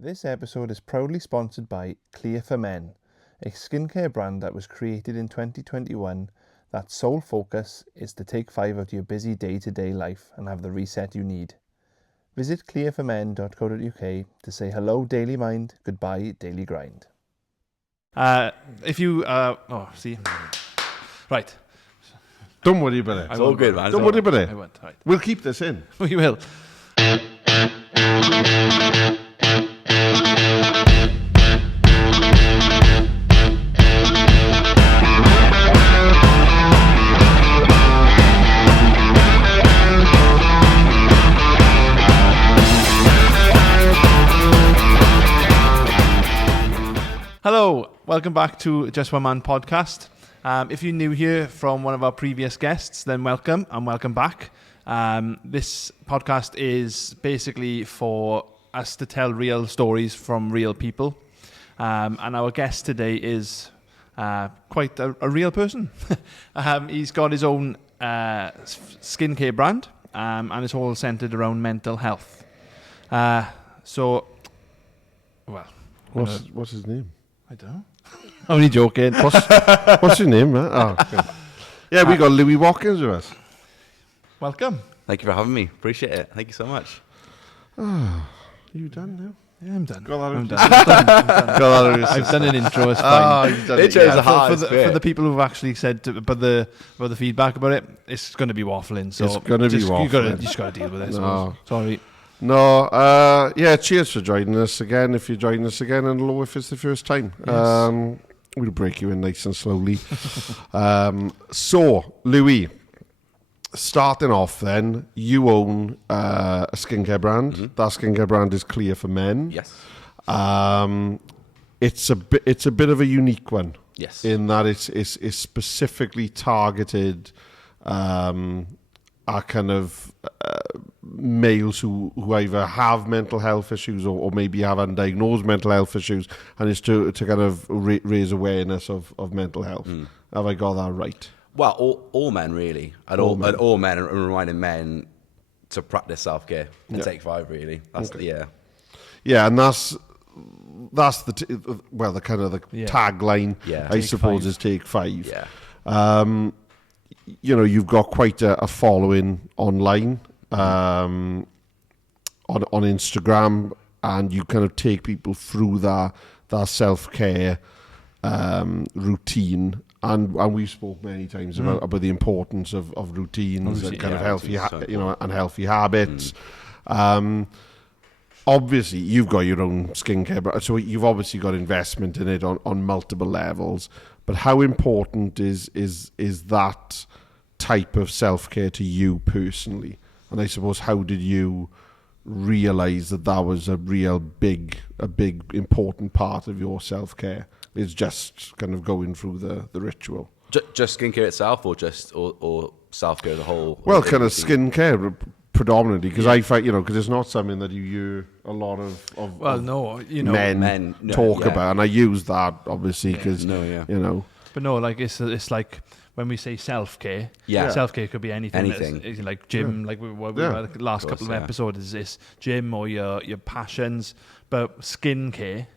This episode is proudly sponsored by Clear for Men, a skincare brand that was created in 2021 that's sole focus is to take 5 out of your busy day-to-day life and have the reset you need. Visit clearformen.co.uk to say hello Daily Mind, goodbye Daily Grind. Right. Don't worry about it. It's all good, man. Don't worry about it. I won't. Right. We'll keep this in. We will. Hello, welcome back to Just One Man podcast. If you're new here from one of our previous guests, then welcome and welcome back. This podcast is basically for us to tell real stories from real people. And our guest today is quite a real person. He's got his own skincare brand, and it's all centered around mental health. What's his name? I don't know. I'm only joking. What's your name, man? Oh, okay. Yeah, we got Louis Watkins with us. Welcome. Thank you for having me. Appreciate it. Thank you so much. Are you done now? Yeah, I'm done. I'm done. I've done an intro. It's fine. You've done it. Intro's the hardest for bit. the people who've actually said about the feedback about it, it's going to be waffling. So It's gonna be waffling. You just got to deal with it. No. Sorry. No, cheers for joining us again. If you're joining us again, and hello if it's the first time. Yes. We'll break you in nice and slowly. So, Louis, starting off then, you own a skincare brand. Mm-hmm. That skincare brand is Clear for Men. Yes. It's a bit of a unique one. Yes. In that it's specifically targeted are kind of males who either have mental health issues or maybe have undiagnosed mental health issues, and it's to kind of raise awareness of mental health. Have I got that right? Well, all men really, and all men, and reminding men to practice self-care and take 5 really. That's Yeah, and that's the kind of the tagline. Yeah. I Take suppose 5. is take 5. Yeah. You've got quite a following online, on Instagram, and you kind of take people through that self-care routine. And we spoke many times about the importance of routines and kind of healthy, and healthy habits. Obviously, you've got your own skincare, but so you've obviously got investment in it on multiple levels. But how important is that type of self-care to you personally? And I suppose, how did you realize that was a big important part of your self-care? Is just kind of going through the ritual. Just skincare itself, or self-care as a whole? Well, kind of skincare predominantly, because I find, because it's not something that you hear a lot of men talk about, and I use that obviously because But no, like it's like when we say self-care. Yeah. Self-care could be anything. Anything. It's like gym, like we had the last couple of episodes. Is gym or your passions, but skincare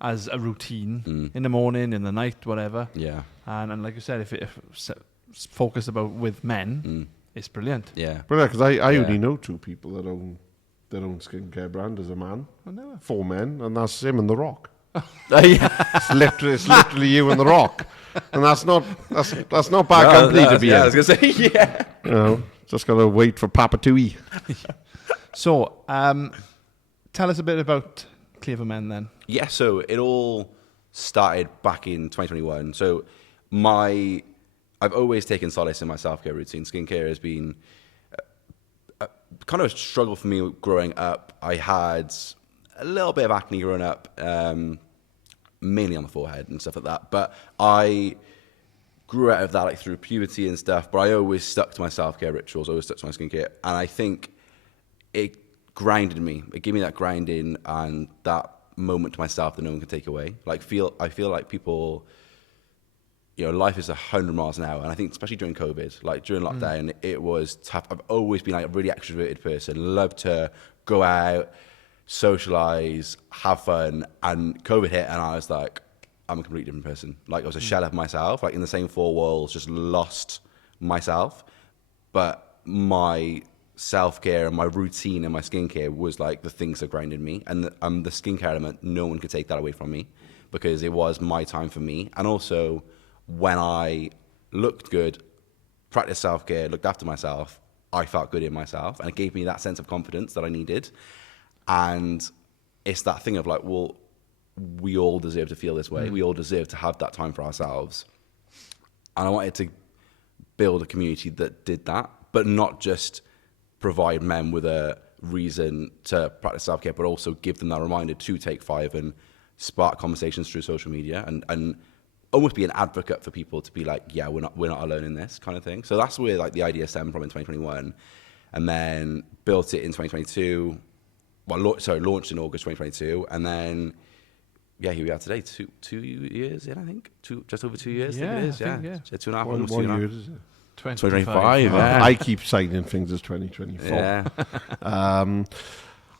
as a routine in the morning, in the night, whatever. Yeah. And like you said, if it's focused about with men, it's brilliant. Yeah. But because I only know 2 people that own their own skincare brand as a man. I know. 4 men, and that's him and The Rock. Yeah. It's literally you and The Rock, and that's not bad company to be in. I was gonna say yeah. Just gotta wait for Papa to eat. So, tell us a bit about Clear for Men then. Yeah, so it all started back in 2021. So I've always taken solace in my self-care routine. Skincare has been kind of a struggle for me growing up. I had a little bit of acne growing up, mainly on the forehead and stuff like that. But I grew out of that like through puberty and stuff. But I always stuck to my self-care rituals, always stuck to my skincare. And I think it grounded me. It gave me that grounding and that moment to myself that no one can take away. I feel like people, life is 100 miles an hour, and I think especially during COVID, like during lockdown, it was tough. I've always been like a really extroverted person, loved to go out, socialize, have fun. And COVID hit, and I was like, I'm a completely different person. Like, I was a shell of myself, like in the same four walls, just lost myself. But my self-care and my routine and my skincare was like the things that grounded me. And the skincare element, no one could take that away from me, because it was my time for me. And also, when I looked good, practiced self-care, looked after myself, I felt good in myself, and it gave me that sense of confidence that I needed. And it's that thing of like, well, we all deserve to feel this way. We all deserve to have that time for ourselves. And I wanted to build a community that did that, but not just provide men with a reason to practice self-care, but also give them that reminder to take 5 and spark conversations through social media, and almost be an advocate for people to be like, yeah, we're not alone in this kind of thing. So that's where like the idea stemmed from in 2021, and then built it in 2022. Well, launched in August 2022, and then here we are today, 2 years in, I think, just over 2 years. Yeah, I think it is. I think, Yeah, yeah. 2.5, What almost year 2.5. is it? 2025. Yeah. I keep signing things as 2024. Yeah,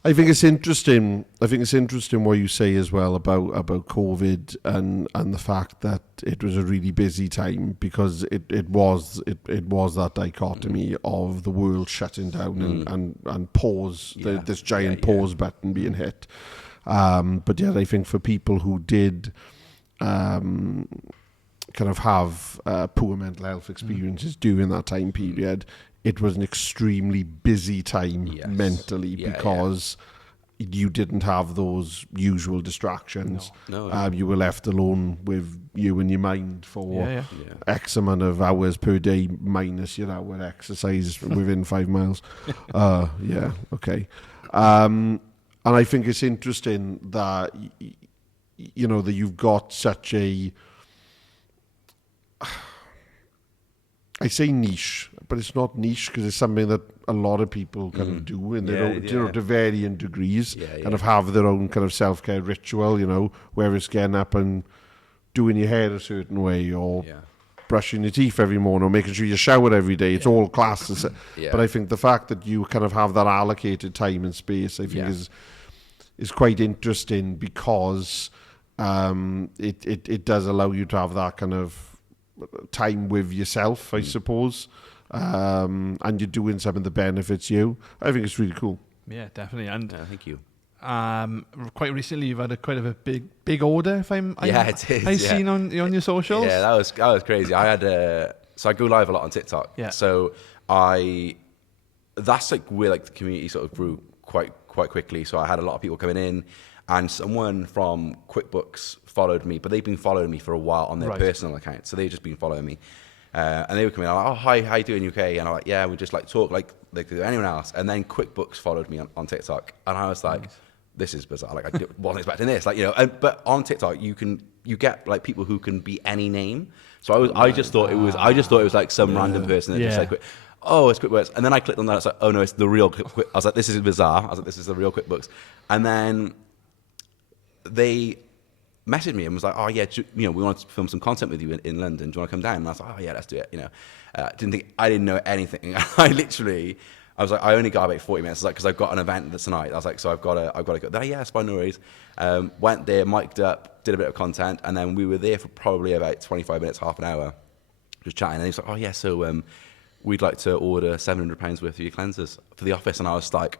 I think it's interesting. I think it's interesting what you say as well about COVID and the fact that it was a really busy time, because it was that dichotomy of the world shutting down and pause, Yeah. this giant Yeah. pause button being hit. But yet, I think for people who did kind of have poor mental health experiences during that time period, it was an extremely busy time mentally, because you didn't have those usual distractions. No. You were left alone with you and your mind for Yeah. X amount of hours per day, minus your hour exercise within 5 miles. Okay. And I think it's interesting that, that you've got such a, I say niche, but it's not niche, because it's something that a lot of people kind of do in their own, to varying degrees, kind of have their own kind of self-care ritual, whether it's getting up and doing your hair a certain way, or brushing your teeth every morning, or making sure you shower every day. It's all classed. But I think the fact that you kind of have that allocated time and space, I think is quite interesting, because it does allow you to have that kind of time with yourself, I suppose, and you're doing something that benefits you. I think it's really cool. Yeah, definitely. And thank you. quite recently you've had quite of a big order. It is. I've seen on your socials. Yeah, that was crazy. I had so I go live a lot on TikTok. Yeah. So that's like where like the community sort of grew quite quickly. So I had a lot of people coming in, and someone from QuickBooks followed me, but they've been following me for a while on their personal account. So they've just been following me. And they would come in, I'm like, oh, hi, how you doing, UK? And I'm like, yeah, we just like talk like anyone else. And then QuickBooks followed me on TikTok. And I was like, this is bizarre. Like, I wasn't expecting this. Like, but on TikTok, you get like people who can be any name. So I just thought it was like some random person that just like, oh, it's QuickBooks. And then I clicked on that. I was like, oh no, it's the real QuickBooks. I was like, this is bizarre. I was like, this is the real QuickBooks. And then they messaged me and was like, oh yeah, we want to film some content with you in London. Do you want to come down? And I was like, oh yeah, let's do it. I didn't know anything. I was like, I only got about 40 minutes. I was like, because I've got an event tonight. I was like, so I've got to go. Yeah, it's fine, no worries. Went there, mic'd up, did a bit of content, and then we were there for probably about 25 minutes, half an hour, just chatting. And he was like, oh yeah, so we'd like to order £700 worth of your cleansers for the office. And I was like,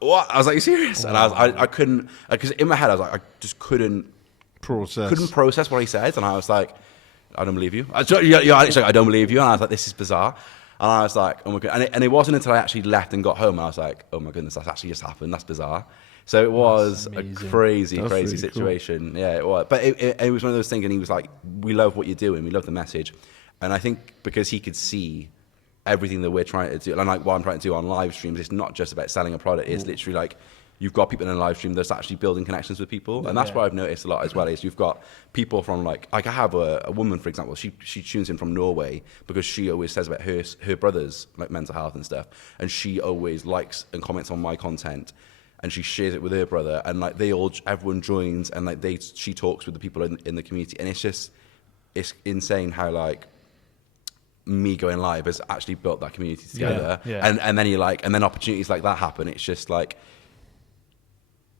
what? I was like, are you serious? And I couldn't, because in my head I was like, I just couldn't process what he said. And I was like, I don't believe you. I don't believe you. And I was like, this is bizarre. And I was like, oh my God. And it wasn't until I actually left and got home, and I was like, oh my goodness, that's actually just happened. That's bizarre. So it was a crazy really situation. Cool. Yeah, it was. But it was one of those things, and he was like, we love what you're doing. We love the message. And I think because he could see everything that we're trying to do, and like what I'm trying to do on live streams, it's not just about selling a product. It's literally like, you've got people in a live stream that's actually building connections with people. And that's what I've noticed a lot as well, is you've got people from like I have a woman, for example, she tunes in from Norway because she always says about her brother's like mental health and stuff. And she always likes and comments on my content, and she shares it with her brother, and like everyone joins, and like she talks with the people in the community. And it's insane how like me going live has actually built that community together. And then and then opportunities like that happen. It's just like,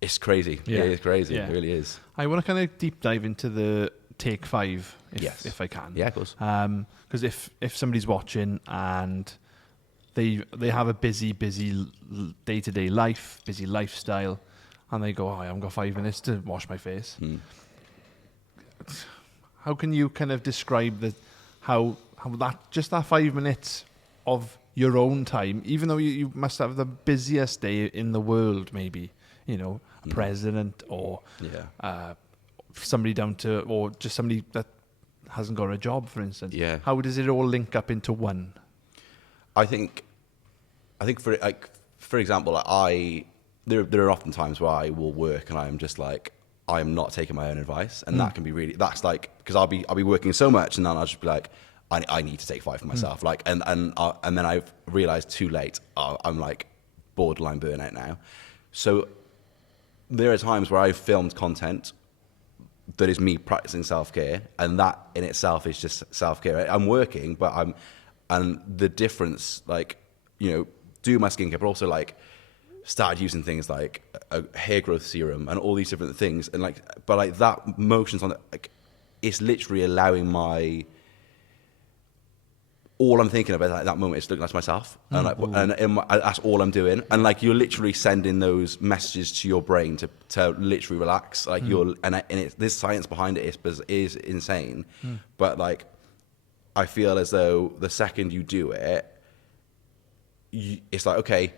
It's crazy. Yeah. It is crazy. Yeah. It really is. I want to kind of deep dive into the take 5, Yes. if I can. Yeah, of course. Because if somebody's watching and they have a busy day-to-day life, busy lifestyle, and they go, I haven't got 5 minutes to wash my face. How can you kind of describe how that 5 minutes of your own time, even though you must have the busiest day in the world, maybe, a president or somebody or just somebody that hasn't got a job, for instance. Yeah. How does it all link up into one? I think for example, there are often times where I will work and I'm just like, I'm not taking my own advice, and that can be that's like, because I'll be working so much, and then I'll just be like, I need to take 5 for myself, like, and then I've realized too late, I'm like borderline burnout now. So there are times where I've filmed content that is me practicing self-care, and that in itself is just self-care. I'm working, but and the difference, like, do my skincare, but also like started using things like a hair growth serum and all these different things, and but that motions on it, like, it's literally allowing all I'm thinking about at that moment is looking at myself, and that's all I'm doing. And like, you're literally sending those messages to your brain to literally relax. Like there's science behind it is insane. But like, I feel as though the second you do it, it's like, okay,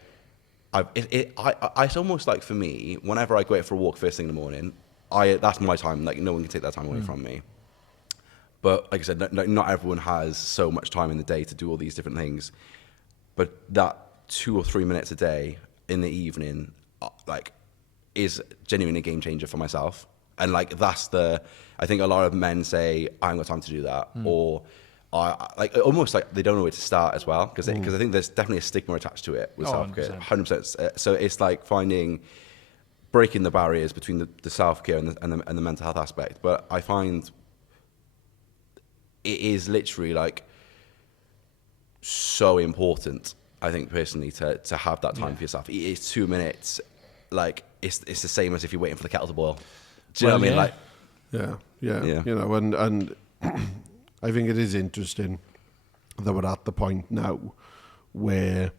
it's almost like, for me, whenever I go out for a walk first thing in the morning, that's my time. Like, no one can take that time away from me. But like I said, not everyone has so much time in the day to do all these different things. But that 2 or 3 minutes a day in the evening, like, is genuinely a game changer for myself. And like, I think a lot of men say, I haven't got time to do that, or like, almost like they don't know where to start as well, because I think there's definitely a stigma attached to it with self-care, 100%. So it's like breaking the barriers between the self-care and the mental health aspect. But I find it is literally like so important, I think, personally, to have that time for yourself. It's 2 minutes, like, it's the same as if you're waiting for the kettle to boil. Do you know what I mean? Like, yeah. And I think it is interesting that we're at the point now where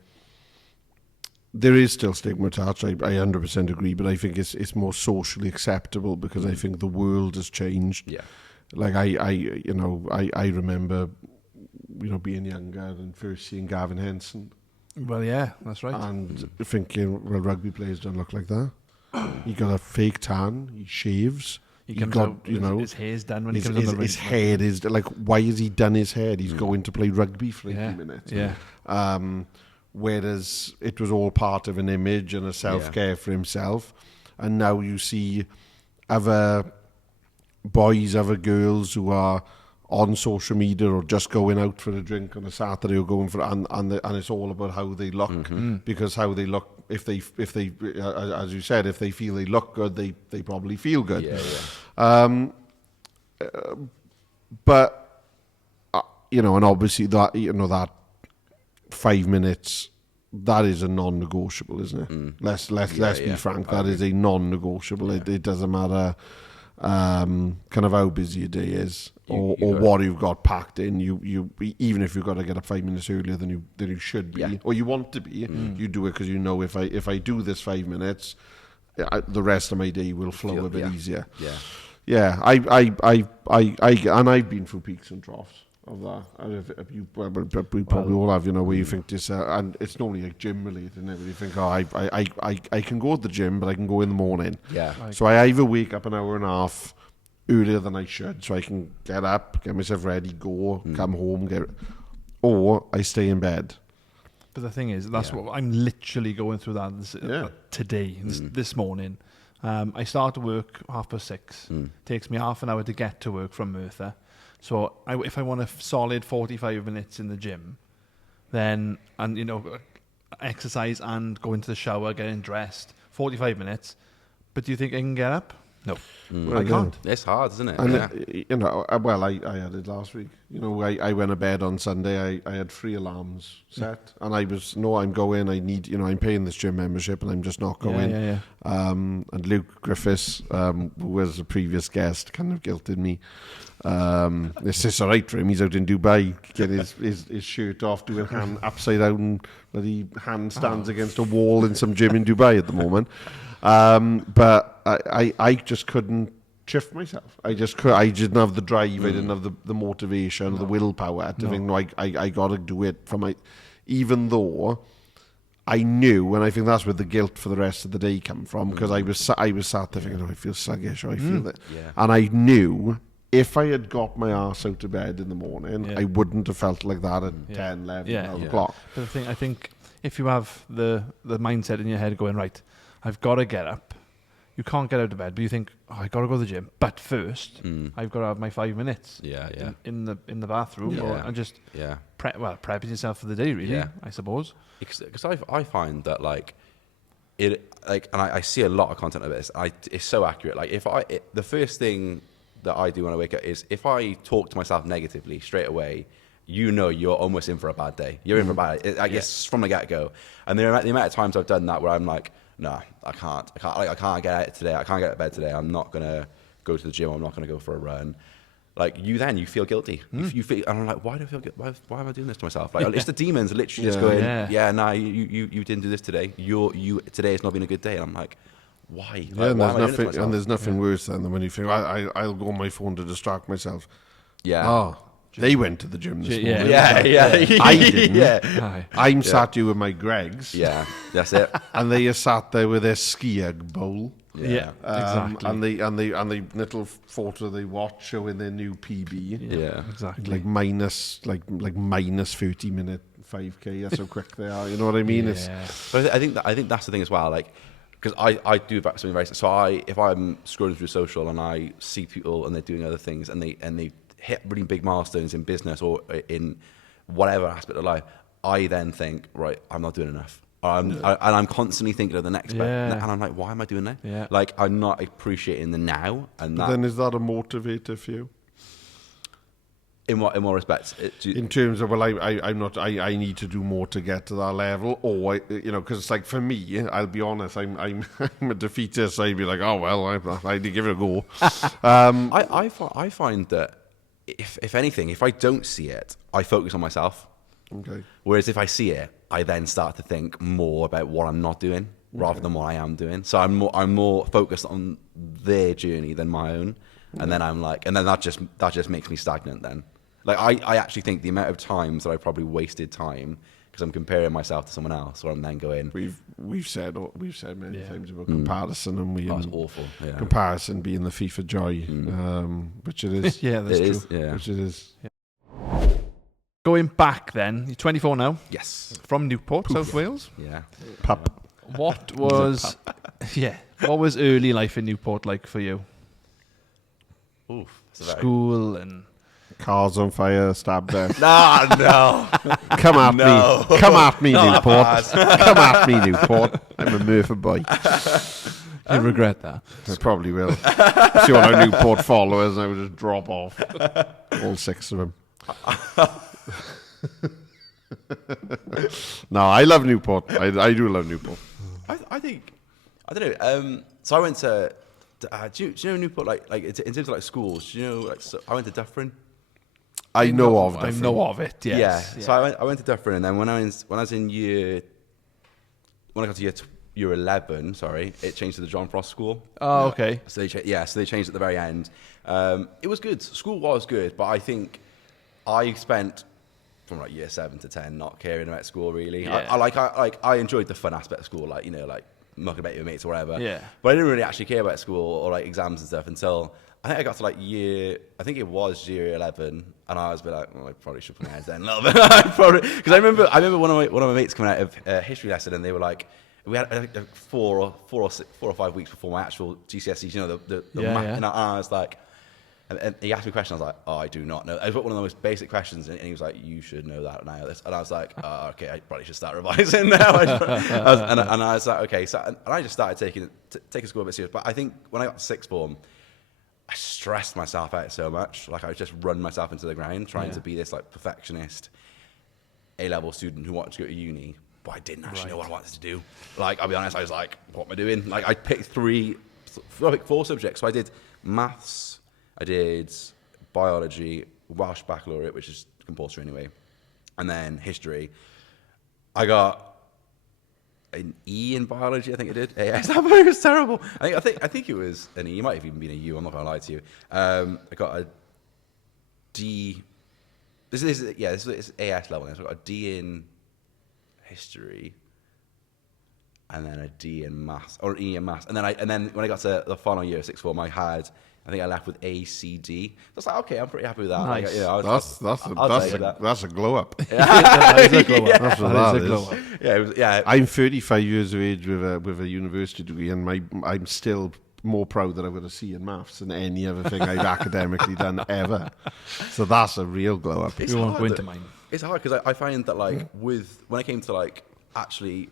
there is still stigma attached. I 100% agree, but I think it's more socially acceptable because I think the world has changed. Yeah. Like, I remember, being younger and first seeing Gavin Henson. Well, yeah, that's right. And thinking, well, rugby players don't look like that. He got a fake tan, he shaves. He comes out, his hair's done when he comes on the ring. His head is, like, why has he done his hair? He's going to play rugby for 80 minutes. Yeah. Whereas it was all part of an image and a self-care for himself. And now you see other boys, other girls who are on social media or just going out for a drink on a Saturday or going for and it's all about how they look, because how they look, if they as you said, if they feel they look good, they probably feel good. But and obviously that that 5 minutes, that is a non-negotiable, isn't it? Let's be frank, that is a non-negotiable. It doesn't matter kind of how busy your day is, or what you've got packed in. You even if you've got to get up 5 minutes earlier than you should be, or you want to be, you do it because if I do this 5 minutes, the rest of my day will flow a bit easier. And I've been through peaks and troughs of that. We probably all have, where you think this, and it's normally like gym related, isn't it? Where you think, I can go to the gym, but I can go in the morning. Yeah. So I either wake up an hour and a half earlier than I should, so I can get up, get myself ready, go, come home, or I stay in bed. But the thing is, that's what I'm literally going through that today, this morning. I start to work 6:30. Takes me half an hour to get to work from Merthyr. So if I want a solid 45 minutes in the gym, then, exercise and go into the shower, getting dressed, 45 minutes. But do you think I can get up? No. I can't. It's hard, isn't it? And Yeah. you know, well, I had it last week. You know, I went to bed on Sunday. I had 3 alarms set, and I was I'm going. I need, I'm paying this gym membership, and I'm just not going. Yeah. And Luke Griffiths, who was a previous guest, kind of guilted me. It's all right for him. He's out in Dubai, getting his shirt off, doing upside down bloody handstands against a wall in some gym in Dubai at the moment. But I just couldn't shift myself. I didn't have the drive. I didn't have the motivation, the willpower to think, no, I got to do it for my. Even though I knew, and I think that's where the guilt for the rest of the day came from, because I was sat there thinking, I feel sluggish, or I feel that, and I knew if I had got my arse out of bed in the morning, I wouldn't have felt like that at 10, 11, 12 o'clock. But I think if you have the mindset in your head going, right, I've got to get up. You can't get out of bed, but you think, I got to go to the gym. But first, I've got to have my 5 minutes in the bathroom and just prepping yourself for the day, really, I suppose. Because I find that, and I see a lot of content of this. It's so accurate. Like, the first thing that I do when I wake up is if I talk to myself negatively straight away, you're almost in for a bad day. You're in for a bad day. I guess from the get-go. And the amount of times I've done that where I'm like, no, I can't get out today. I can't get out of bed today. I'm not going to go to the gym. I'm not going to go for a run. Like, you feel guilty. You feel, and I'm like, why do I feel guilty? Why am I doing this to myself? Like, it's the demons literally just going, you didn't do this today. Today has not been a good day. And I'm like, why? Yeah, Like, and there's nothing worse than when you think, I'll go on my phone to distract myself. Yeah. Oh, they went to the gym this morning. Yeah. I didn't. Yeah. I'm sat here with my Gregs. Yeah, that's it. And they are sat there with their ski egg bowl. Yeah, exactly. And the little photo they watch showing their new PB. Yeah, exactly. Like minus 30-minute 5K. That's how quick they are. You know what I mean? Yeah. But I think that's the thing as well. Like, because I do something very. So if I'm scrolling through social and I see people and they're doing other things and they hit really big milestones in business or in whatever aspect of life, I then think, right, I'm not doing enough. And I'm constantly thinking of the next bit. And I'm like, why am I doing that? Yeah. Like, I'm not appreciating the now. And but then is that a motivator for you? In what respects? In terms of, well, I need to do more to get to that level, or because it's like, for me, I'll be honest, I'm a defeatist. So I'd be like, oh well, I need to give it a go. I find that if anything, if I don't see it, I focus on myself. Okay. Whereas if I see it, I then start to think more about what I'm not doing rather than what I am doing. So I'm more focused on their journey than my own, and then I'm like, and then that just makes me stagnant. Then, like, I actually think the amount of times that I probably wasted time because I'm comparing myself to someone else, or I'm then going. We've said many times about comparison, and That's awful. Yeah. Comparison being the thief of joy, which it is. Yeah, that's It true. is. Which it is. Going back then, you're 24 now, Yes. from Newport, South Wales. Yeah. Pup. What was what was early life in Newport like for you? Oof. School and Cars on fire, stabbed death. No. Come at me. Come at me, Not Newport. that Come at me, Newport. I'm a Murphy boy. you regret that? I probably will. See all our Newport followers, and I would just drop off. All 6 of them. No, I love Newport. I do love Newport. I think, I don't know. So I went to do you know Newport, like in terms of like schools? Do you know, like, so I went to Dufferin. I know of I Dufferin. know of it. Yes. Yeah. So I went to Dufferin, and then when I got to year 11, it changed to the John Frost School. Oh, okay. So they changed at the very end. It was good. School was good, but I think I spent from like year 7 to 10 not caring about school really. Yeah. I enjoyed the fun aspect of school, like, like mucking about with mates or whatever. Yeah. But I didn't really actually care about school or like exams and stuff until I think I got to like year 11, and I was a bit like, well, I probably should put my head down a little bit. Because I remember one of my mates coming out of a history lesson, and they were like, we had 4 or 5 weeks before my actual GCSEs, the math, and I was like, And he asked me a question. I was like, oh, I do not know. I was one of the most basic questions, and he was like, you should know that now. And I was like, oh, okay, I probably should start revising now. And I was like, okay. So and I just started taking school a bit serious. But I think when I got to sixth form, I stressed myself out so much. Like I was just run myself into the ground trying to be this like perfectionist A-level student who wanted to go to uni, but I didn't actually know what I wanted to do. Like, I'll be honest, I was like, what am I doing? Like, I picked four subjects. So I did maths, I did biology, Welsh baccalaureate, which is compulsory anyway, and then history. I got an E in biology, I think I did. AS, it was terrible. I think it was an E. It might have even been a U. I'm not going to lie to you. I got a D. This is AS level. So I got a D in history, and then a D in maths, or E in maths, and then when I got to the final year, sixth form, I left with A, C, D. I was like, okay, I'm pretty happy with that. Nice. Like, you know, that's a glow up. That is a glow up. That's what That that is a glow is. up. Yeah. I'm 35 years of age with a university degree, and I'm still more proud that I've got a C in maths than any other thing I've academically done ever. So that's a real glow up. We won't go into mine. It's hard because I find that like when I came to like actually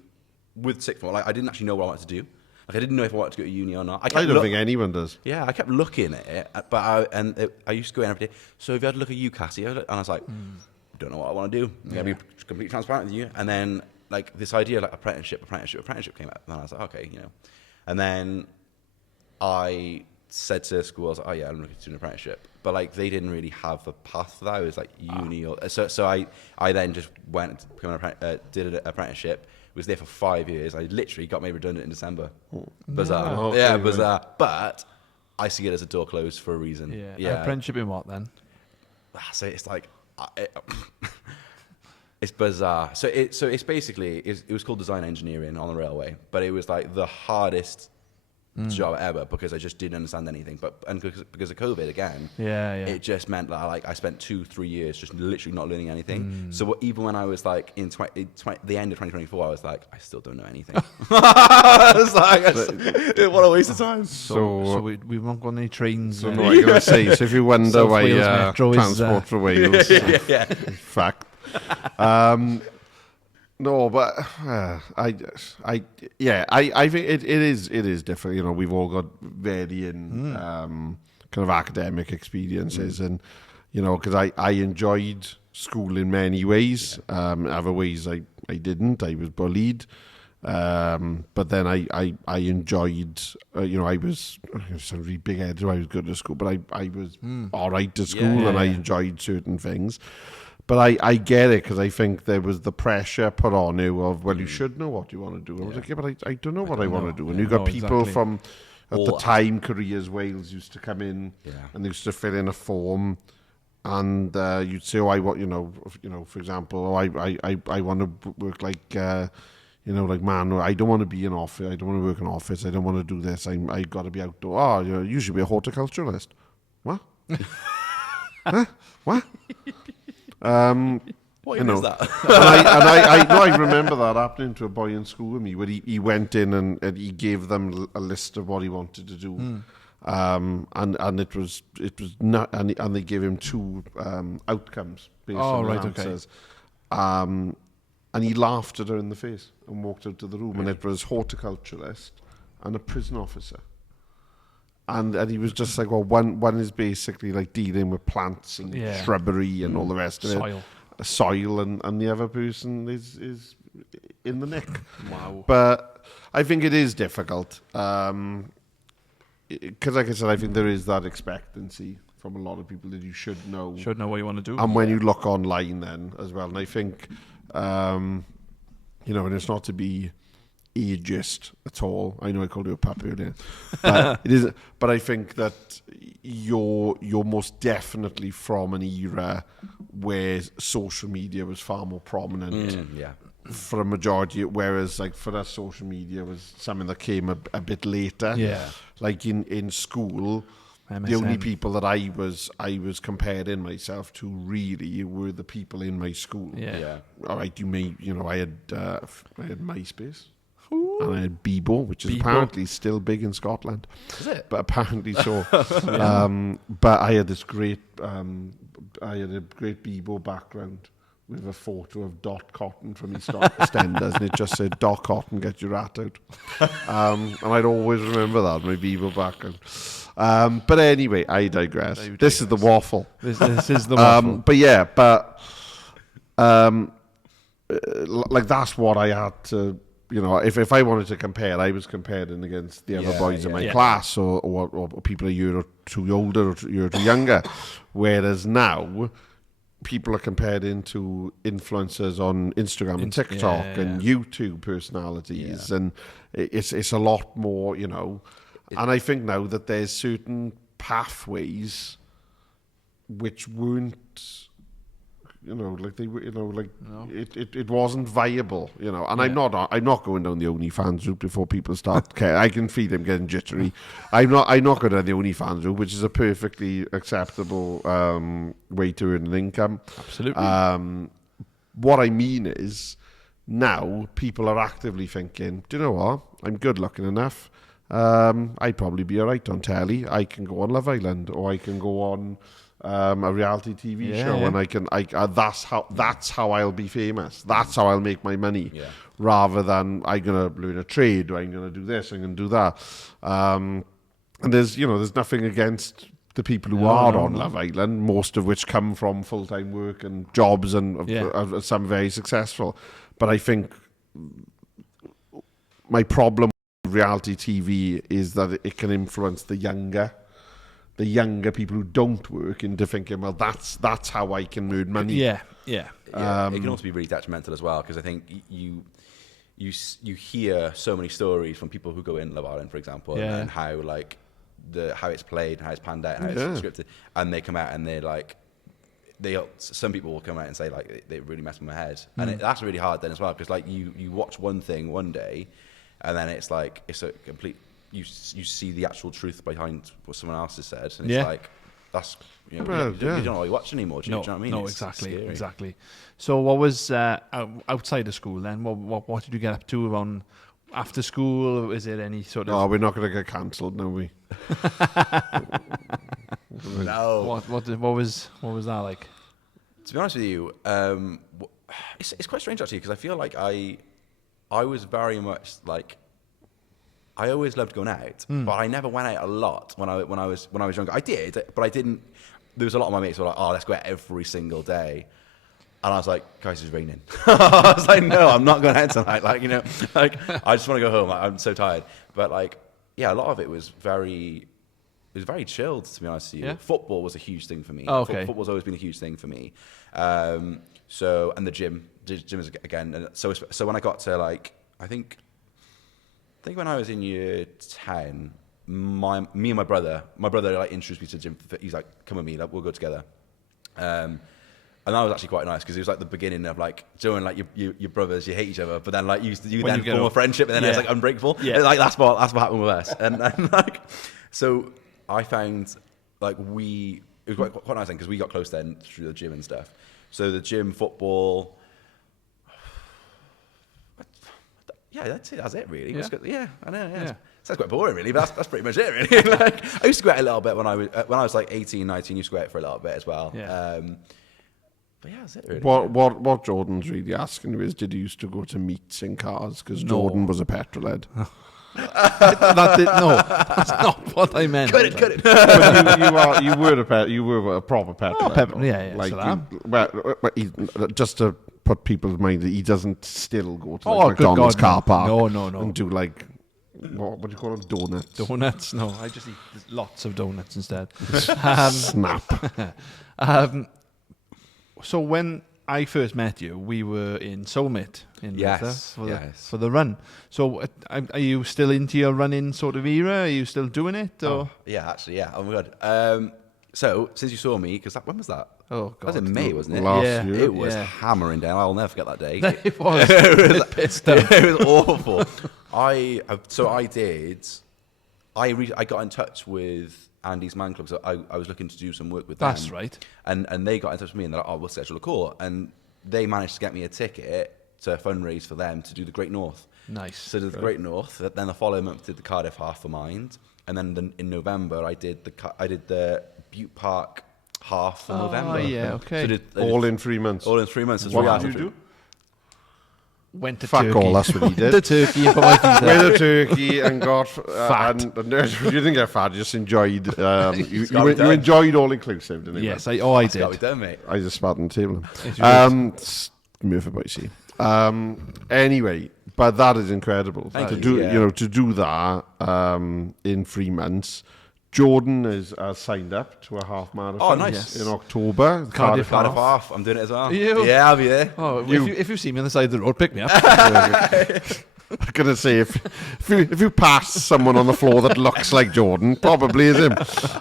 with sixth form, like I didn't actually know what I wanted to do. Like I didn't know if I wanted to go to uni or not. I don't think anyone does. Yeah, I kept looking at it, but I used to go in every day. So have you had a look at you, Cassie? And I was like, don't know what I want to do. I'm gonna be completely transparent with you. And then like this idea like apprenticeship came up, and I was like, okay, you know. And then I said to school, I was like, oh yeah, I'm looking to do an apprenticeship. But like they didn't really have a path for that. It was like uni or so I then just went to become did an apprenticeship. Was there for 5 years. I literally got made redundant in December. Bizarre. No. Yeah, Okay, bizarre. But I see it as a door closed for a reason. Yeah. Apprenticeship in what then? So it's like it's bizarre. So it's basically it was called design engineering on the railway, but it was like the hardest job ever because I just didn't understand anything. And because of COVID again, it just meant that I spent 2-3 years just literally not learning anything. So even when I was like in the end of 2024, I was like, I still don't know anything. I was like, what a waste of time. So we won't go on any trains. So no, I'm going to say, so if you wonder why transport for Wales, yeah. fact. No, but I think it is different. You know, we've all got varying kind of academic experiences, and you know, because I enjoyed school in many ways. Other ways I didn't. I was bullied, but then I enjoyed. You know, I was really big headed. I was good at school, but I was all right at school, and I enjoyed certain things. But I get it because I think there was the pressure put on you of, well, you should know what you want to do. And I was like, yeah, but I don't know what I want to do. And you got people from, at the time, Careers Wales used to come in and they used to fill in a form. And you'd say, oh, I want, you know, for example, oh, I want to work like, like manual. I don't want to be in office. I don't want to work in office. I don't want to do this. I got to be outdoor. Oh, you should be a horticulturalist. What? Huh? What? What even is that? I remember that happening to a boy in school with me, where he went in and he gave them a list of what he wanted to do, and it was not, and they gave him 2 outcomes based on his answers, and he laughed at her in the face and walked out of the room, and it was horticulturalist and a prison officer. And he was just like, well, one is basically like dealing with plants and shrubbery and all the rest of it. Soil, and the other person is in the neck. Wow. But I think it is difficult. Because like I said, I think there is that expectancy from a lot of people that you should know. Should know what you want to do. And when you look online then as well. And I think, and it's not to be ageist at all. I know I called you a puppy earlier, but it isn't. But I think that you're most definitely from an era where social media was far more prominent. For a majority, whereas like for us, social media was something that came a bit later. Yeah, like in school. MSN. The only people that I was comparing myself to really were the people in my school. Yeah. All right, I had MySpace. Ooh. and I had Bebo, which is Bebo. apparently still big in Scotland. Is it? But apparently so. But I had this great, I had a great Bebo background with a photo of Dot Cotton from EastEnders, and it just said, "Dot Cotton, get your rat out." And I'd always remember that, my Bebo background. But anyway, I digress. This is the waffle. This is the waffle. But yeah, like that's what I had to, if I wanted to compare, I was comparing against the other boys in my class or people a year or two older or a year or two younger. Whereas now, people are compared into influencers on Instagram and TikTok and YouTube personalities, and it's a lot more, and I think now that there's certain pathways which weren't, like they were, it wasn't viable, and I'm not going down the OnlyFans route before people start caring. I can feel them getting jittery. I'm not going down the OnlyFans route, which is a perfectly acceptable way to earn an income. Absolutely. What I mean is, now people are actively thinking, do you know what? I'm good looking enough. I'd probably be alright on telly. I can go on Love Island, or I can go on a reality TV show, and that's how I'll be famous. That's how I'll make my money, rather than I'm gonna learn a trade, or I'm gonna do this, I'm gonna do that. And there's nothing against the people who are on Love Island, most of which come from full-time work and jobs, and some very successful. But I think my problem with reality TV is that it can influence the younger people who don't work into thinking, well, that's how I can earn money. It can also be really detrimental as well, because I think you hear so many stories from people who go in Love Island, for example, and how how it's played and how it's panned out and how it's scripted, and they come out and they're like, some people will come out and say like they really messed with my head, and that's really hard then as well, because like you watch one thing one day, and then it's like it's a complete. You see the actual truth behind what someone else has said, and it's like that's you don't know what you watch anymore. Do you know what I mean? No, It's exactly. scary. So, what was outside of school then? What did you get up to around after school? Is there any sort of? Oh, we're not going to get cancelled, no, we. No. What was that like? To be honest with you, it's quite strange actually, because I feel like I was very much like. I always loved going out, but I never went out a lot when I was younger. I did, but I didn't. There was a lot of my mates who were like, "Oh, let's go out every single day," and I was like, "Guys, it's raining." I was like, "No, I'm not going out tonight." I just want to go home. I'm so tired. But a lot of it was very chilled, to be honest with you. Yeah? Football was a huge thing for me. Oh, okay. Football's always been a huge thing for me. And the gym is again. And so when I got to I think when I was in year 10, me and my brother introduced me to the gym. He's like, "Come with me, we'll go together." And that was actually quite nice, because it was like the beginning of doing your brothers, you hate each other, but then you then form a friendship, and then it's like unbreakable. Yeah. It's like that's what happened with us. And so I found it was quite nice then, because we got close then through the gym and stuff. So the gym, football. Yeah, that's it really. Yeah. I know. Yeah. Sounds quite boring really, but that's pretty much it really. I used to go out a little bit when I was 18, 19. Used to go out for a little bit as well. Yeah. But yeah, that's it really. What Jordan's really asking you is, did you used to go to meets in cars? Because Jordan was a petrol head. That's not what I meant. Cut it. But you were a proper petrol head. Just to put people in mind that he doesn't still go to McDonald's car park. No. And do what do you call them? Donuts. Donuts? No, I just eat lots of donuts instead. Snap. So when I first met you, we were in Soulmate in Yes. for the run. So are you still into your running sort of era? Are you still doing it? Or? Oh, yeah, actually, yeah. Oh my god. So since you saw me, because when was that? Oh god, that was in May, wasn't it? Last year. It was hammering down. I'll never forget that day. It was. It was pissed off. It was awful. I got in touch with Andy's Man Club, so I was looking to do some work with them. That's right. And they got in touch with me, and they're like, "Oh, we'll schedule a call." And they managed to get me a ticket to fundraise for them to do the Great North. Nice. So did the Great North. Then the following month did the Cardiff Half for Mind, and then in November I did the Butte Park Half for November. Oh yeah, okay. So All in 3 months. all in 3 months. It's What did you do? Went to Fuck Turkey. all, that's what he did. Went to Turkey and put my feet Went there. to Turkey and got Fat. And, you didn't get fat. You just enjoyed. You gotta be done. enjoyed all inclusive, didn't you? Yes, man? I It's got to did. be done, mate. I just spat on the table. It's Murphy by sea. Anyway, but that is incredible Thank to you, do. yeah. You know, to do that in 3 months. Jordan has signed up to a half marathon. Oh, nice. In October. Cardiff Cardiff Half. I'm doing it as well. You? Yeah, I'll be there. Oh, if you see me on the side of the road, pick me up. I'm gonna say if you pass someone on the floor that looks like Jordan, probably is him.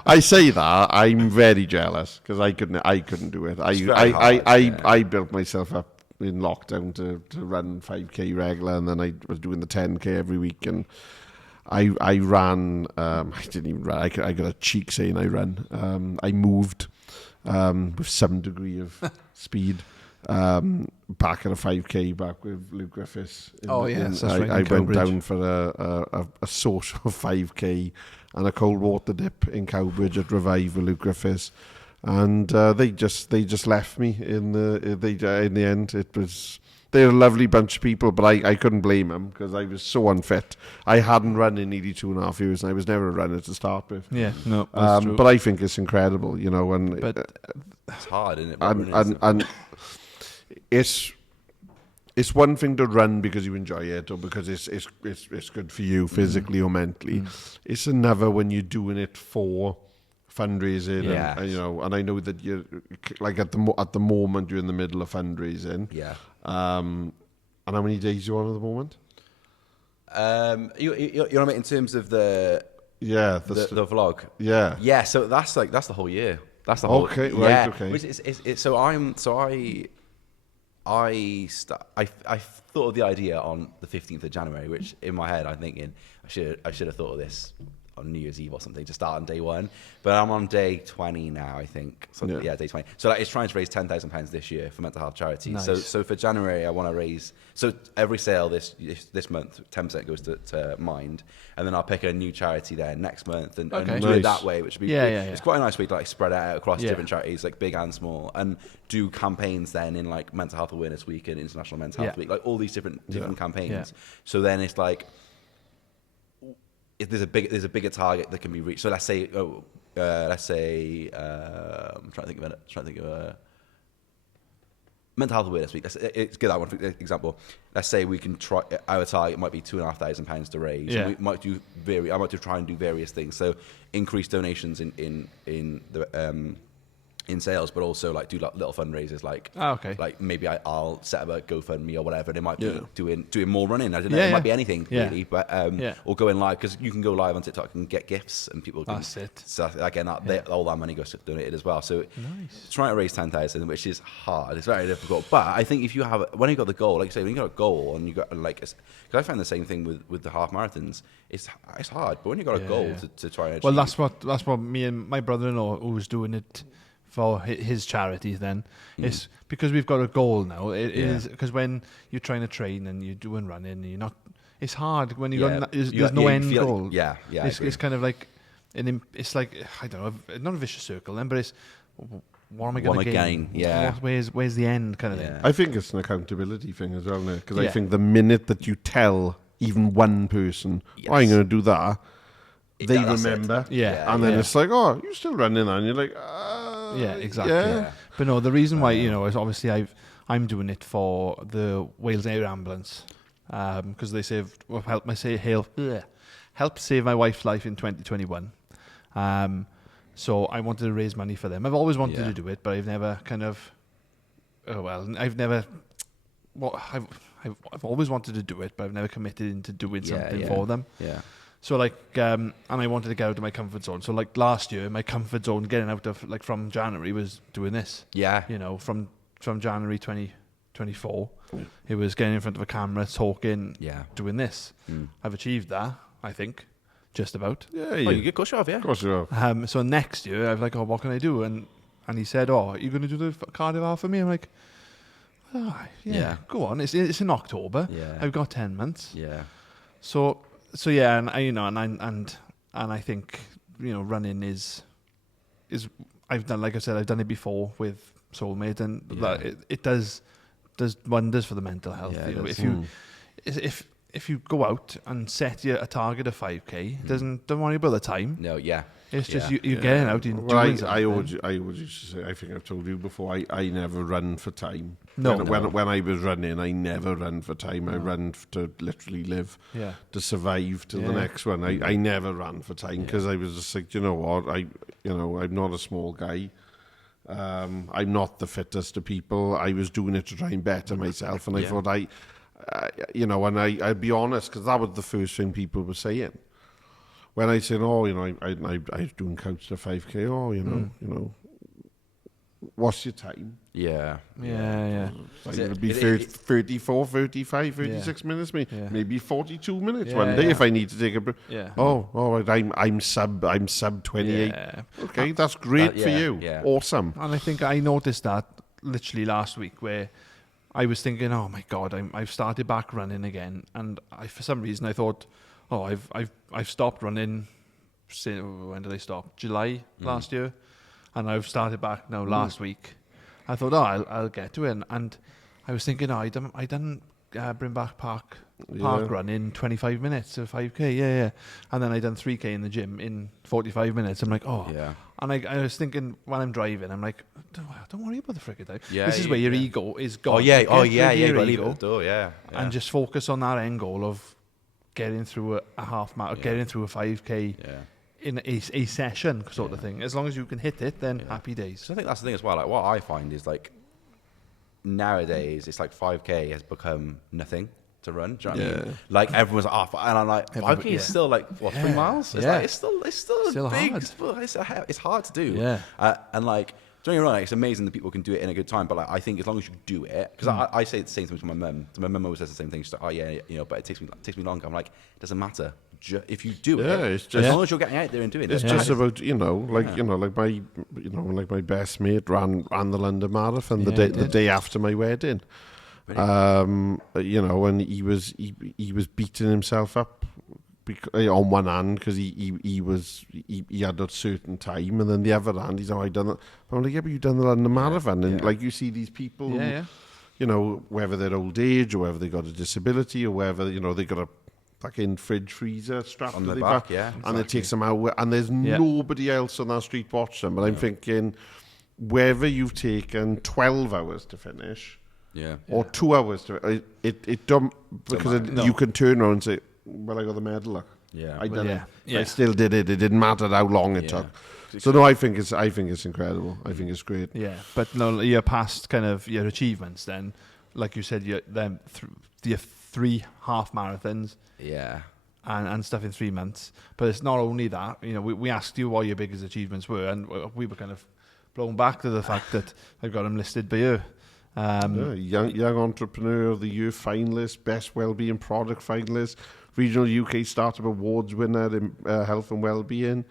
I say that I'm very jealous because I couldn't do it. It's very hard, yeah. I built myself up in lockdown to run 5k regular, and then I was doing the 10k every week, and I ran. I didn't even run. I got a cheek saying I ran. I moved with some degree of speed. Back at a 5k back with Luke Griffiths. That's right. I in went Cowbridge. down for a social 5k and a cold water dip in Cowbridge at Revive with Luke Griffiths, and they just left me in the end. It was. They're a lovely bunch of people, but I couldn't blame them because I was so unfit. I hadn't run in nearly 2.5 years, and I was never a runner to start with. Yeah, no, that's true. But I think it's incredible, you know. And But It's hard, isn't it? and it's one thing to run because you enjoy it or because it's good for you physically or mentally. It's another when you're doing it for fundraising, Yeah. and you know. And I know that you're like at the moment you're in the middle of fundraising. Yeah. And how many days you on at the moment? You know what I mean in terms of the vlog. Yeah. Yeah, so that's the whole year. That's the whole. Okay, right, yeah. okay. Which is I thought of the idea on the 15th of January, which in my head I'm thinking I should have thought of this on New Year's Eve or something to start on day 1, but I'm on day 20 now, I think. So yeah, day 20. So it's trying to raise £10,000 this year for mental health charities. Nice. So for January I want to raise. So every sale this month, 10% goes to Mind, and then I'll pick a new charity there next month and do Nice. it that way, which would be it's quite a nice way to like spread it out across different charities, like big and small, and do campaigns then in like Mental Health Awareness Week and International Mental Health Week, like all these different campaigns. Yeah. So then it's like if there's a bigger target that can be reached. So let's say I'm trying to think of a Mental Health Awareness Week. Let's give that one for example. Let's say we can try. Our target might be £2,500 to raise. Yeah. We might do I might try and do various things. So increase donations in the in sales, but also like do little fundraisers, like like maybe I'll set up a GoFundMe or whatever, and it might be doing more running. I don't know. It might be anything really, but or going live, because you can go live on TikTok and get gifts, and people can. That's it. So again, all that money goes to donated as well. So trying to raise 10,000, which is hard. It's very difficult. But I think if you have when you got the goal, like you say, when you got a goal and you got like, because I found the same thing with the half marathons. It's hard, but when you got a goal to try and achieve. Well, that's what me and my brother-in-law, who was doing it for his charities, then it's because we've got a goal now. It is because when you're trying to train and you're doing running, and you're not. It's hard when there's no end goal. It's kind of like it's like, I don't know, not a vicious circle then, but it's what am I going to gain? Yeah. Where's the end kind of thing? I think it's an accountability thing as well, because I think the minute that you tell even one person, I'm going to do that, they remember. And then it's like, oh, you're still running, and you're like, yeah, exactly. Yeah. But no, the reason why, is obviously I'm doing it for the Wales Air Ambulance, because they helped save my wife's life in 2021. So I wanted to raise money for them. I've always wanted to do it, but I've never I've always wanted to do it, but I've never committed into doing something for them. Yeah. So and I wanted to get out of my comfort zone. So like last year, my comfort zone getting out of from January was doing this. Yeah. From January 2024, it was getting in front of a camera, talking, doing this. I've achieved that, I think, just about. Yeah. Of course you have, yeah. Of course you have. So next year, I was like, what can I do? And he said, are you going to do the Cardiff Half for me? I'm like, Yeah, go on. It's in October. Yeah. I've got 10 months. Yeah. So yeah, and I think running is I've done, like I said, I've done it before with Soulmate, and that it does wonders for the mental health. Yeah, If you go out and set a target of 5K, don't worry about the time. No, yeah. It's just you're getting out and doing something. I always used to say, I think I've told you before, I never run for time. No. When I was running, I never run for time. I run to literally live, to survive till the next one. I never ran for time because I was just like, you know what, I'm not a small guy. I'm not the fittest of people. I was doing it to try and better myself, and I thought I'd be honest, because that was the first thing people were saying. When I said, I was doing couch to 5K, what's your time? Yeah. It would be 34, 35, 36 minutes, maybe 42 minutes one day if I need to take a break. Yeah. Oh, all right, I'm sub 28. Yeah. Okay, that's great for you. Yeah. Awesome. And I think I noticed that literally last week, where I was thinking, oh my God, I've started back running again, and for some reason I thought, oh, I've stopped running. When did I stop? July last year, and I've started back now last week. I thought, I'll get to it, and I was thinking, I done bring back park running 25 minutes of 5K, and then I done 3K in the gym in 45 minutes. I'm like, and I was thinking when I'm driving, I'm like, don't worry about the frickin' time. This is where your ego is gone. You gotta Leave leave it at the door, and just focus on that end goal of getting through a half marathon, getting through a 5K in a session sort of thing. As long as you can hit it, then happy days. So I think that's the thing as well. Like, what I find is, like, nowadays it's like 5K has become nothing to run. Do you know what I mean? Like, everyone's like, and I'm like, 5K is still like 3 miles. It's like, it's still big. Hard. It's hard to do. Yeah. And like, don't get me wrong, like, it's amazing that people can do it in a good time, but like, I think as long as you do it, because I say the same thing to my mum. So my mum always says the same thing. She's like, but it takes me longer. I'm like, it doesn't matter. If you do it, it's just, as long as you're getting out there and doing it. It's just about like my best mate ran the London Marathon the day after my wedding. And he was beating himself up on one hand because he had a certain time, and then the other hand he's I done it. But I'm like, but you've done the London Marathon, and like you see these people, who, whether they're old age or whether they got a disability or whether they got a fucking fridge freezer strapped on to the their back, and it takes them out, and there's nobody else on that street watching them. But I'm thinking, whether you've taken 12 hours to finish, or 2 hours to it don't, because you can turn around and say, well, I got the medal. Look. I done it. I still did it. It didn't matter how long it took. So no, I think it's incredible. I think it's great. Yeah, but no, you're past kind of your achievements then. Like you said, your 3 half marathons. Yeah. And stuff in 3 months. But it's not only that. We asked you what your biggest achievements were, and we were kind of blown back to the fact that I've got them listed by you. Young Entrepreneur of the Year finalist, Best Wellbeing Product finalist, Regional UK Startup Awards winner in Health and Wellbeing,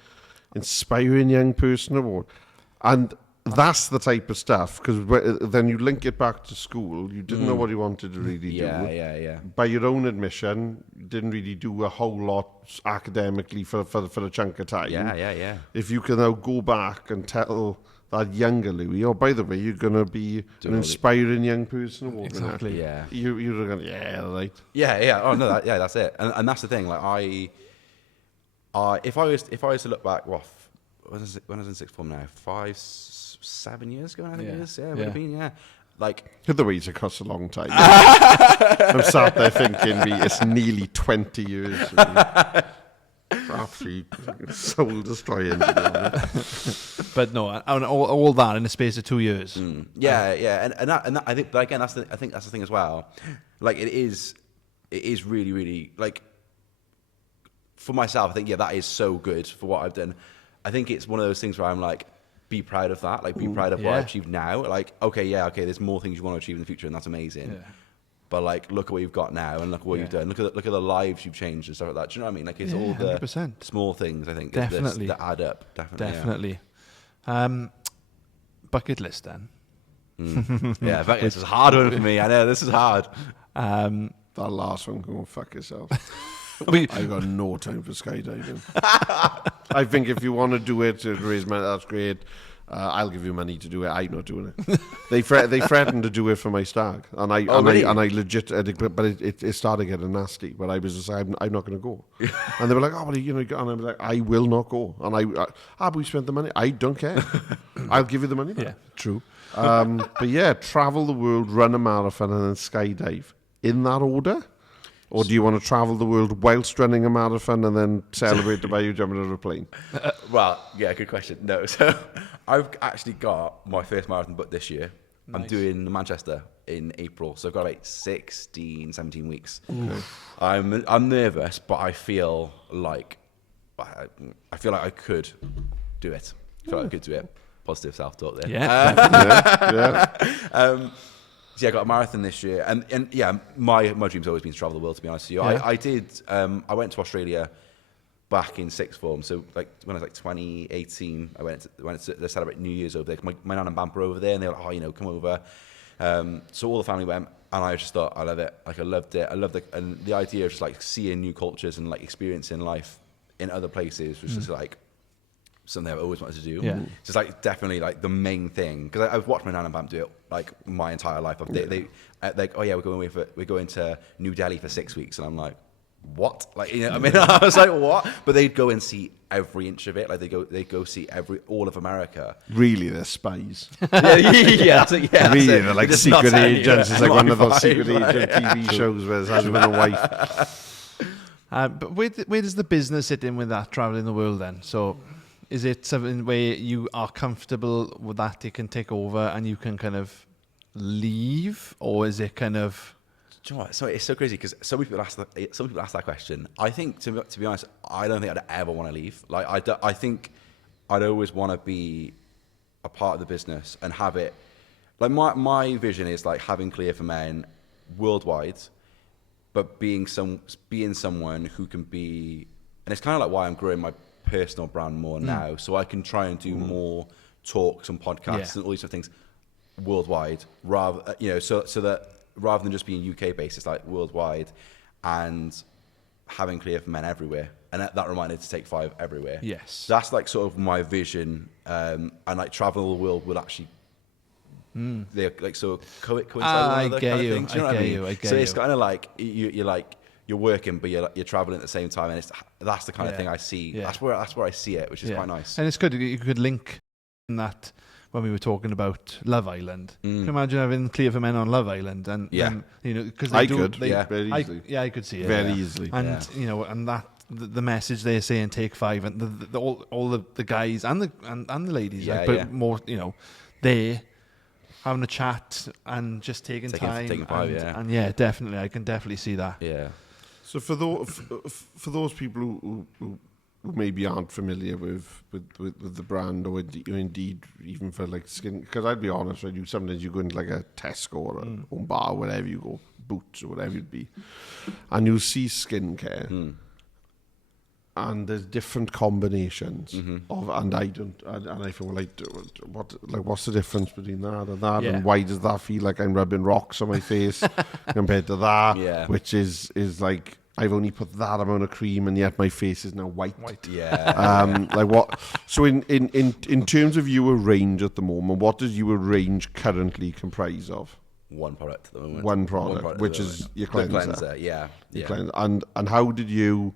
Inspiring Young Person Award. And that's the type of stuff, because then you link it back to school. You didn't know what you wanted to really do. Yeah. By your own admission, you didn't really do a whole lot academically for a chunk of time. Yeah. If you can now go back and tell that younger Louis, by the way, you're going to be an Inspiring Young Person Award winner. Exactly. Yeah. You're going, right. Yeah. Oh no, that's it. And that's the thing. Like if I was to look back, when I was in sixth form now, 7 years ago, I think it is. Yeah, would have been. Like, the way it costs a long time. I'm sat there thinking, it's nearly 20 years. Absolutely soul destroying. But no, all that in the space of 2 years. Yeah, and that, I think. But again, I think that's the thing as well. Like, it is really, really, like, for myself. I think that is so good for what I've done. I think it's one of those things where I'm like, be proud of that. Like, be proud of what I've achieved now. Like, okay, there's more things you want to achieve in the future, and that's amazing. Yeah. But like, look at what you've got now, and look at what you've done. Look at the lives you've changed and stuff like that. Do you know what I mean? Like, it's all the 100%. small things, I think, Definitely. that add up. Definitely. Bucket list then. Yeah, but this is a hard one for me. I know this is hard. That last one, go and fuck yourself. We- I got no time for skydiving. I think if you want to do it to raise money, that's great. I'll give you money to do it. I'm not doing it. They threatened to do it for my stag, and I legit. But it started getting nasty. But I was just like, I'm not going to go. And they were like, oh, well, you know, and I was like, I will not go. And but we spent the money. I don't care. I'll give you the money back. Yeah, true. But yeah, travel the world, run a marathon, and then skydive in that order. Or do you want to travel the world whilst running a marathon and then celebrate by you jumping out of a plane? Well, yeah, good question. No, so I've actually got my first marathon booked this year. Nice. I'm doing Manchester in April, so I've got like 16, 17 weeks. I'm nervous, but I feel like I could do it. I feel like I could do it. Positive self-talk there. Yeah. So yeah, I got a marathon this year, and yeah, my dream's always been to travel the world. To be honest with you, Yeah. I did. I went to Australia back in sixth form. So like when I was like 2018, I went to celebrate New Year's over there. My nan and Bamp were over there, and they were like, oh, you know, come over. So all the family went, and I just thought I love it. Like I loved it. I loved it, and the idea of just like seeing new cultures and like experiencing life in other places was just like something I've always wanted to do. Yeah. Just like definitely like the main thing, because I've watched my nan and Bamp do it like my entire life. They like, oh yeah, we're going to New Delhi for 6 weeks, and I'm like, what? Like, you know, I mean, I was like, what? But they'd go and see every inch of it. Like they go see all of America. Really, they're spies. yeah, Really, they're they're like secret agents. It's like one of those secret agent TV shows where there's husband and wife. But where does the business sit in with that, traveling the world then? So is it something where you are comfortable with that, it can take over and you can kind of leave? Or is it kind of... Do you know what? So it's so crazy because some people ask that question. I think, to be honest, I don't think I'd ever want to leave. Like I think I'd always want to be a part of the business and have it. Like my vision is like having Clear for Men worldwide, but being someone who can be, and it's kind of like why I'm growing my personal brand more now, so I can try and do more talks and podcasts and all these sort of things worldwide, rather so that rather than just being UK based, it's like worldwide, and having Clear for Men everywhere, and that reminded to take 5 everywhere. Yes, so that's like sort of my vision, and like travel the world will actually. They're like so coincide with one another kind of thing. Do you know what I mean? So it's kind of like you're working, but you're traveling at the same time, and that's the kind of thing I see. Yeah. That's where I see it, which is quite nice. And it's good. You could link in that when we were talking about Love Island. Can you imagine having Clear for Men on Love Island? And you know, because I could very easily. I could see it very easily. And you know, and that the message they're saying, take 5, and all the guys and the ladies, but more, you know, they having a chat and just taking time, taking 5, and yeah, definitely, I can definitely see that. Yeah. So for those people who maybe aren't familiar with the brand, or indeed even for like skin, because I'd be honest with you, sometimes you go into like a Tesco or a Home Bar, wherever you go, Boots or whatever it'd be, and you see skincare. And there's different combinations of, and I feel like, what's the difference between that and that, and why does that feel like I'm rubbing rocks on my face compared to that, which is like I've only put that amount of cream and yet my face is now white. Like what? So in terms of your range at the moment, what does your range currently comprise of? One product at the moment. One product, which is your cleanser. The cleanser, Cleanser. And how did you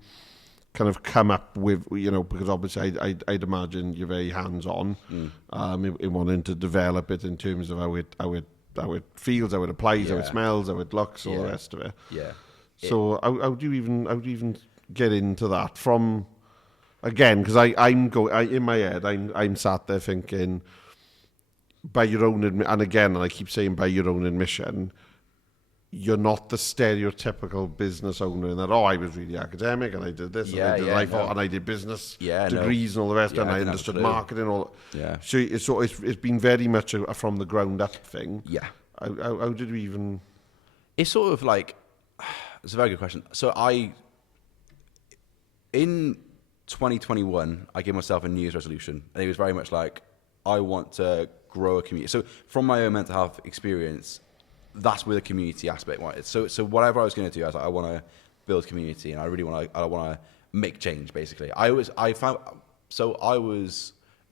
kind of come up with, you know, because obviously I'd imagine you're very hands-on in wanting to develop it in terms of how it feels, how it applies, how it smells, how it looks, all the rest of it. Yeah. So how do you even get into that from, again, because in my head I'm sat there thinking, by your own and again, and I keep saying by your own admission, you're not the stereotypical business owner in that, I was really academic and I did this and I did and I did business degrees and all the rest, and I understood marketing, all. Yeah. So it's been very much a from the ground up thing. Yeah. How did we even? It's sort of like, it's a very good question. So in 2021, I gave myself a New Year's resolution, and it was very much like, I want to grow a community. So from my own mental health experience, that's where the community aspect was. So whatever I was going to do, I was like, I want to build community, and I want to make change. Basically, I was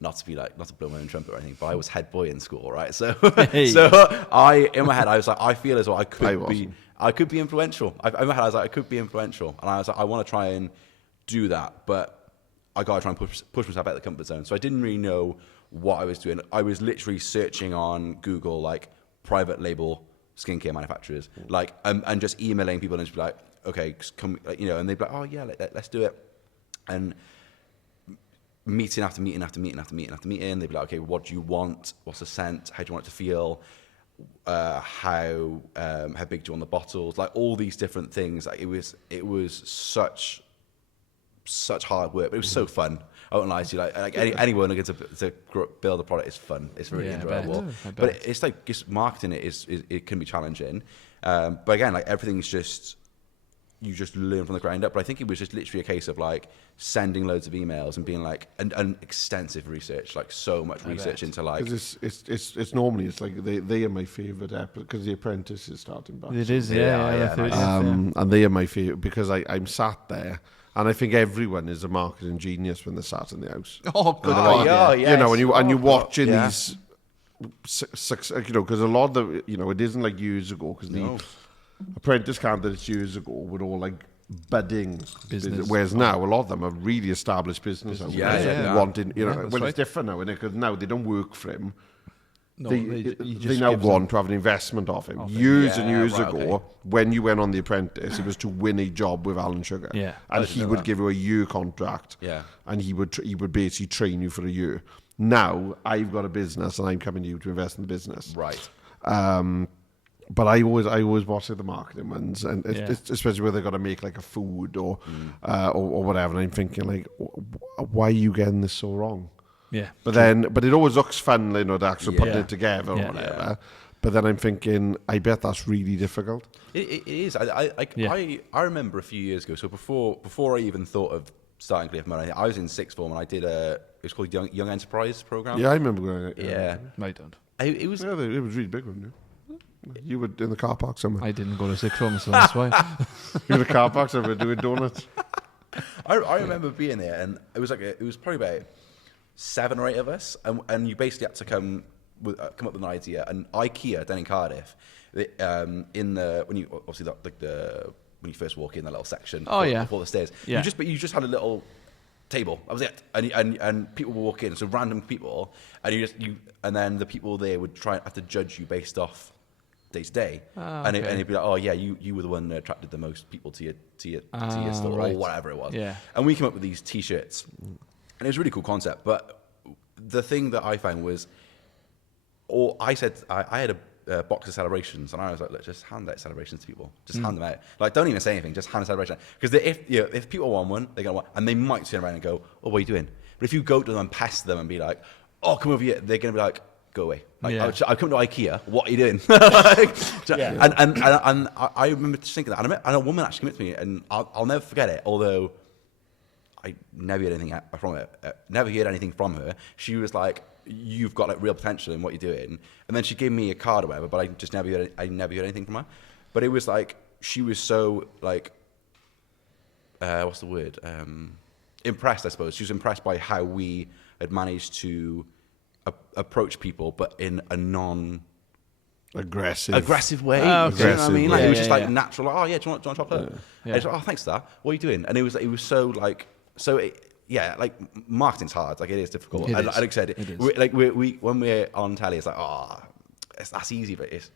not to blow my own trumpet or anything, but I was head boy in school, right? So in my head I was like, I feel as though I could be influential. In my head I was like, I could be influential, and I was like, I want to try and do that, but I got to try and push myself out of the comfort zone. So I didn't really know what I was doing. I was literally searching on Google like private label skincare manufacturers, like and just emailing people and just be like, okay, come, and they'd be like, oh yeah, let's do it, and meeting after meeting after meeting after meeting after meeting, they'd be like, okay, what do you want? What's the scent? How do you want it to feel? How big do you want the bottles? Like all these different things. Like it was such hard work, but it was so fun. I won't lie to you. Like anyone looking to build a product is fun. It's really enjoyable. I bet. But it's like just marketing it can be challenging. But again, like everything's just, you just learn from the ground up. But I think it was just literally a case of like sending loads of emails and being like, and extensive research, like so much research into like. It's normally it's like they are my favourite episode because The Apprentice is starting back. It is, yeah. And they are my favourite because I'm sat there. And I think everyone is a marketing genius when they're sat in the house. Oh, good. And you're watching these, because a lot of the, it isn't like years ago, because the apprentice candidates years ago were all like budding business. Whereas now a lot of them are really established business. Wanting, when it's different now, because now they don't work for him. No, they now want to have an investment of him. Years and years ago, when you went on The Apprentice, it was to win a job with Alan Sugar. Yeah. And he would give you a year contract. Yeah. And he would basically train you for a year. Now, I've got a business and I'm coming to you to invest in the business. Right. But I always watch the marketing ones, and it's especially where they've got to make like a food or whatever. And I'm thinking like, why are you getting this so wrong? Yeah, but it always looks fun, the actual putting it together or whatever. Yeah. But then I'm thinking, I bet that's really difficult. It is. I remember a few years ago. So before I even thought of starting Clear for Money, I was in sixth form and I did it was called Young Enterprise program. Yeah, I remember going. Yeah, I don't. It was. Yeah, it was really big, wasn't it? You were in the car park somewhere. I didn't go to sixth form, so that's why. You were in the car park somewhere doing donuts. I remember being there, and it was probably about 7 or 8 of us, and you basically had to come up with an idea. And IKEA down in Cardiff, when you first walk in the little section before the stairs, you just had a little table. That was it, and people would walk in, so random people, and then the people there would have to judge you based off day to day, and it'd be like, oh yeah, you were the one that attracted the most people to your store or whatever it was. Yeah. And we came up with these T-shirts. And it was a really cool concept, but the thing that I found was, I had a box of celebrations, and I was like, look, just hand out celebrations to people. Just hand them out. Like, don't even say anything, just hand a celebration. Because if people want one, they're going to want, and they might turn around and go, oh, what are you doing? But if you go to them and pester them and be like, oh, come over here, they're going to be like, go away. Like, I come to IKEA, what are you doing? And I remember just thinking that, and a woman actually came up to me, and I'll never forget it, although I never heard anything from her. Never heard anything from her. She was like, "You've got like real potential in what you're doing," and then she gave me a card or whatever. But I just never heard anything from her. But it was like she was so like, what's the word? Impressed, I suppose. She was impressed by how we had managed to approach people, but in a aggressive way. Oh, okay. You know what I mean? Like, it was just like natural. Like, oh yeah, do you want chocolate? Yeah. Like, oh, thanks for that. What are you doing? And it was so like. Like marketing's hard. Like, it is difficult. Like I said, when we're on telly, it's like, that's easy, but it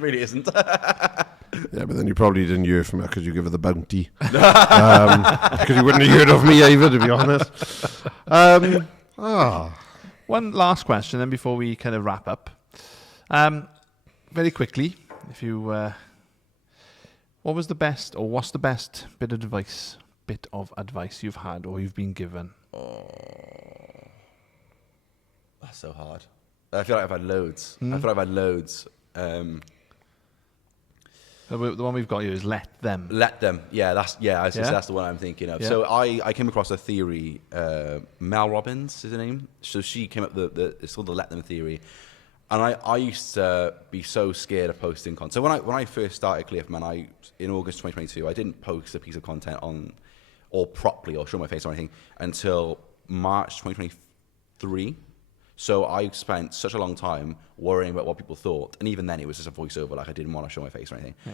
really isn't. Yeah, but then you probably didn't hear from her because you give her the bounty. Because you wouldn't have heard of me either, to be honest. One last question, then, before we kind of wrap up. Very quickly, if you, what's the best bit of advice you've had or you've been given? Oh, that's so hard. I feel like I've had loads. The one we've got here is let them. Let them. Yeah, that's the one I'm thinking of. Yeah. So I came across a theory. Mel Robbins is her name. So she came up it's called the let them theory. And I used to be so scared of posting content. So when I first started Clear for Men, in August 2022, I didn't post a piece of content or properly or show my face or anything until March 2023. So I spent such a long time worrying about what people thought, and even then it was just a voiceover. Like I didn't want to show my face or anything. Yeah.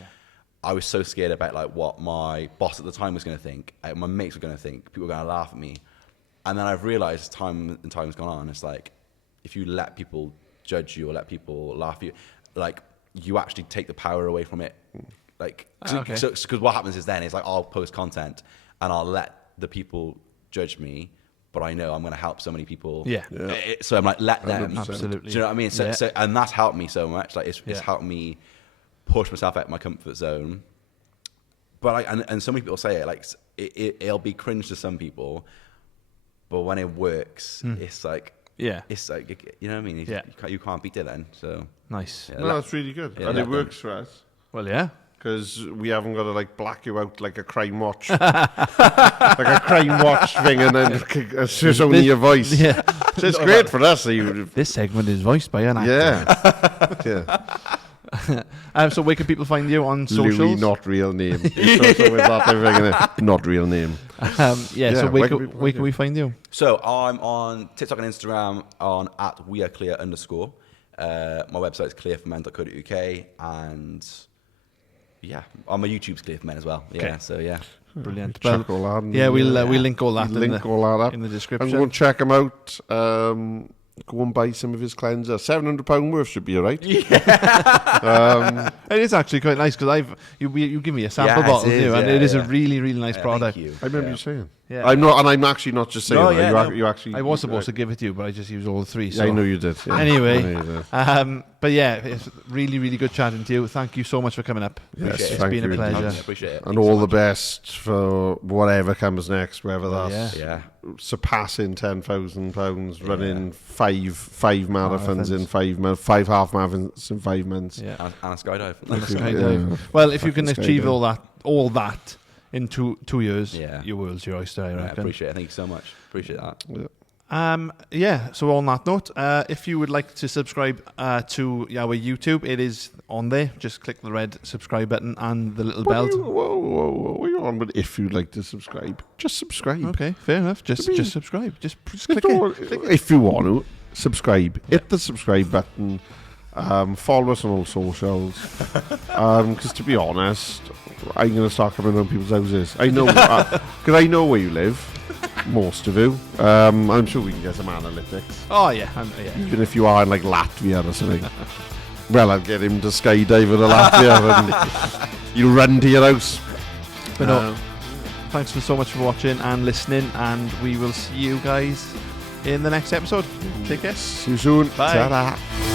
I was so scared about like what my boss at the time was going to think, my mates were going to think, people were going to laugh at me, and then I've realised as time's gone on, it's like if you let people judge you or let people laugh at you, like you actually take the power away from it. Like because what happens is then it's like I'll post content and I'll let the people judge me. But I know I'm going to help so many people. Yeah. So I'm like, let them. 100%. Absolutely. Do you know what I mean? So and that's helped me so much. Like it's helped me push myself out of my comfort zone. But and so many people say it, like it'll be cringe to some people, but when it works, it's like, it's like, you know what I mean? You can't beat it then. So nice. Yeah, no, that's really good. And it works for us. Well, yeah. Because we haven't got to like black you out like a crime watch, like a crime watch thing, and then it's just only your voice. Yeah, so it's great for us. This segment is voiced by an actor. Yeah. So where can people find you on socials? Louis, not real name. With that everything, not real name. So where can we find you? So I'm on TikTok and Instagram on @weareclear_. My website is clearformen.co.uk, and yeah, on my YouTube's Clear for Men as well. Yeah, so yeah. Brilliant. Check all that. We'll link all that in the description. And go and check him out. Go and buy some of his cleanser. £700 worth should be alright. Yeah. It is actually quite nice because you give me a sample bottle too, and it is a really, really nice product. I remember you saying. Yeah. I'm actually not just saying that. You actually. I was supposed to give it to you, but I just used all the three. So. Yeah, I know you did. Yeah. Anyway, but yeah, it's really, really good chatting to you. Thank you so much for coming up. Yes, it's been a pleasure. Appreciate it. And all the best for whatever comes next, whether that's surpassing £10,000, running five marathons in 5 months, 5 half marathons in 5 months, and a skydive. Well, if you can achieve all that in 2 years, your world's your oyster, I reckon. I appreciate it. Thank you so much. Appreciate that. So on that note, if you would like to subscribe to our YouTube, it is on there. Just click the red subscribe button and the little bell. Whoa, what are you on? But if you'd like to subscribe, just subscribe. Okay, fair enough. Just subscribe. Just click it. If you want to subscribe, hit the subscribe button. Follow us on all socials. Because to be honest, I'm going to start coming around people's houses. I know, because I know where you live. Most of you. I'm sure we can get some analytics. Oh, yeah. Even if you are in like Latvia or something. Well, I'll get him to skydive with a Latvia and you run to your house. But no, thanks so much for watching and listening, and we will see you guys in the next episode. Take care. See you soon. Bye. Ta-da.